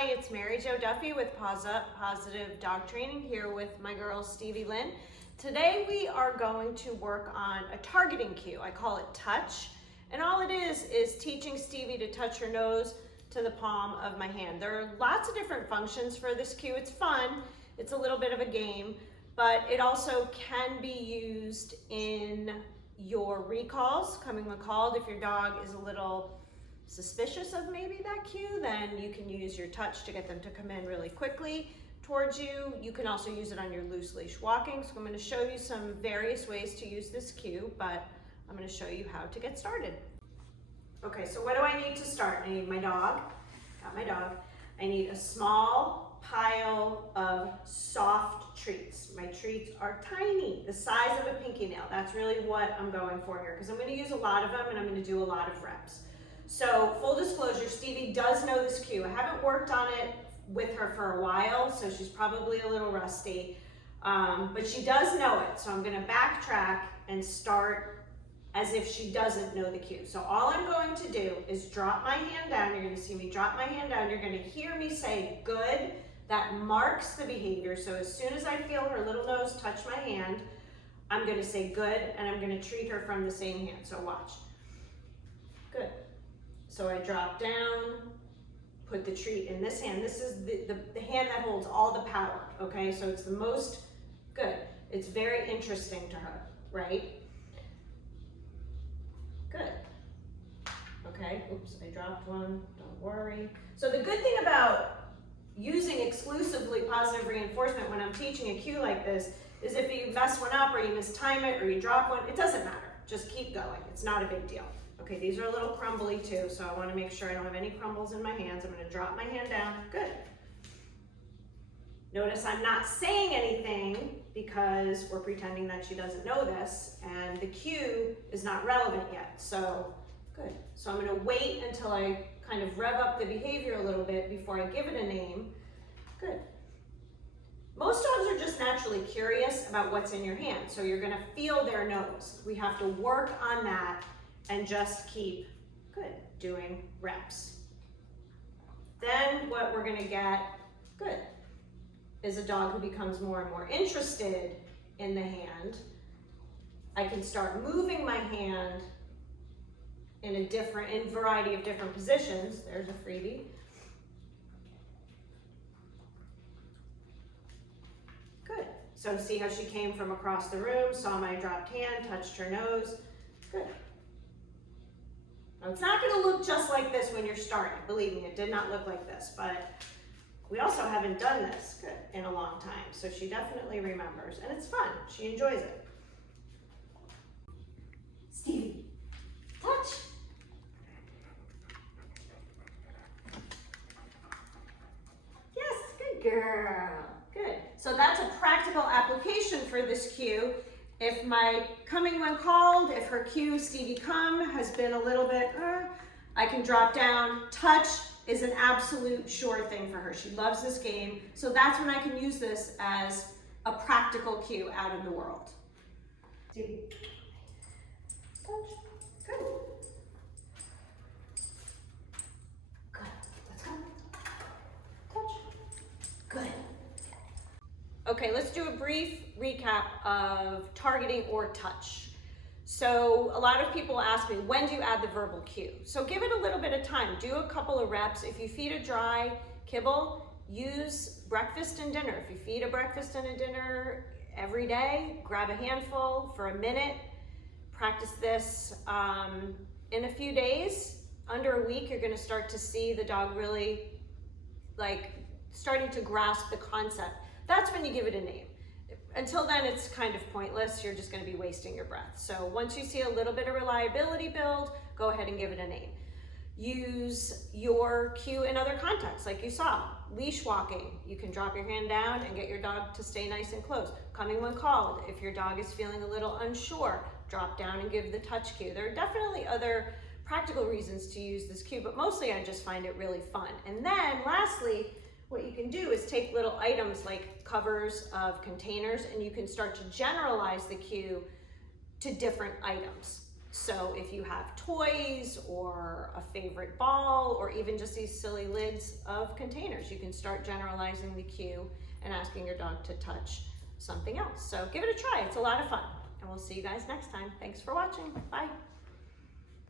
Hi, it's Mary-Jo Duffy with Positive Dog Training here with my girl Stevie Lynn. Today we are going to work on a targeting cue. I call it touch, and all it is teaching Stevie to touch her nose to the palm of my hand. There are lots of different functions for this cue. It's fun, it's a little bit of a game, but it also can be used in your recalls, coming when called. If your dog is a little suspicious of maybe that cue, then you can use your touch to get them to come in really quickly towards you. You can also use it on your loose leash walking. So I'm going to show you some various ways to use this cue, but I'm going to show you how to get started. Okay, so what do I need to start? I need my dog, got my dog. I need a small pile of soft treats. My treats are tiny, the size of a pinky nail. That's really what I'm going for here, because I'm going to use a lot of them and I'm going to do a lot of reps. So full disclosure, Stevie does know this cue. I haven't worked on it with her for a while, so she's probably a little rusty, but she does know it. So I'm gonna backtrack and start as if she doesn't know the cue. So all I'm going to do is drop my hand down. You're gonna see me drop my hand down. You're gonna hear me say good. That marks the behavior. So as soon as I feel her little nose touch my hand, I'm gonna say good, and I'm gonna treat her from the same hand. So watch. Good. So I drop down, put the treat in this hand. This is the hand that holds all the power, okay? So it's the most good. It's very interesting to her, right? Good. Okay, oops, I dropped one, don't worry. So the good thing about using exclusively positive reinforcement when I'm teaching a cue like this is if you mess one up or you mistime it or you drop one, it doesn't matter. Just keep going. It's not a big deal. Okay, these are a little crumbly too, so I want to make sure I don't have any crumbles in my hands. I'm going to drop my hand down. Good. Notice I'm not saying anything because we're pretending that she doesn't know this, and the cue is not relevant yet. So, good. So I'm going to wait until I kind of rev up the behavior a little bit before I give it a name. Good. Most dogs are just naturally curious about what's in your hand, so you're going to feel their nose. We have to work on that and just keep, good, doing reps. Then what we're gonna get, good, is a dog who becomes more and more interested in the hand. I can start moving my hand in a variety of different positions. There's a freebie. Good. So see how she came from across the room, saw my dropped hand, touched her nose. Good. Now, it's not going to look just like this when you're starting. Believe me, it did not look like this, but we also haven't done this in a long time, so she definitely remembers, and it's fun. She enjoys it. Stevie, touch. Yes, good girl. Good. So that's a practical application for this cue. If my coming when called, if her cue, Stevie come, has been a little bit, I can drop down. Touch is an absolute sure thing for her. She loves this game. So that's when I can use this as a practical cue out in the world. Stevie, touch. Good. Good. Let's go. Touch. Good. Okay, let's do a brief recap of targeting or touch. So a lot of people ask me, when do you add the verbal cue? So give it a little bit of time. Do a couple of reps. If you feed a dry kibble, use breakfast and dinner. If you feed a breakfast and a dinner every day, grab a handful for a minute. Practice this in a few days. Under a week, you're going to start to see the dog really starting to grasp the concept. That's when you give it a name. Until then, it's kind of pointless. You're just going to be wasting your breath. So once you see a little bit of reliability build, go ahead and give it a name. Use your cue in other contexts, like you saw. Leash walking, you can drop your hand down and get your dog to stay nice and close. Coming when called, if your dog is feeling a little unsure, drop down and give the touch cue. There are definitely other practical reasons to use this cue, but mostly I just find it really fun. And then lastly, what you can do is take little items like covers of containers, and you can start to generalize the cue to different items. So if you have toys or a favorite ball or even just these silly lids of containers, you can start generalizing the cue and asking your dog to touch something else. So give it a try. It's a lot of fun. And we'll see you guys next time. Thanks for watching. Bye.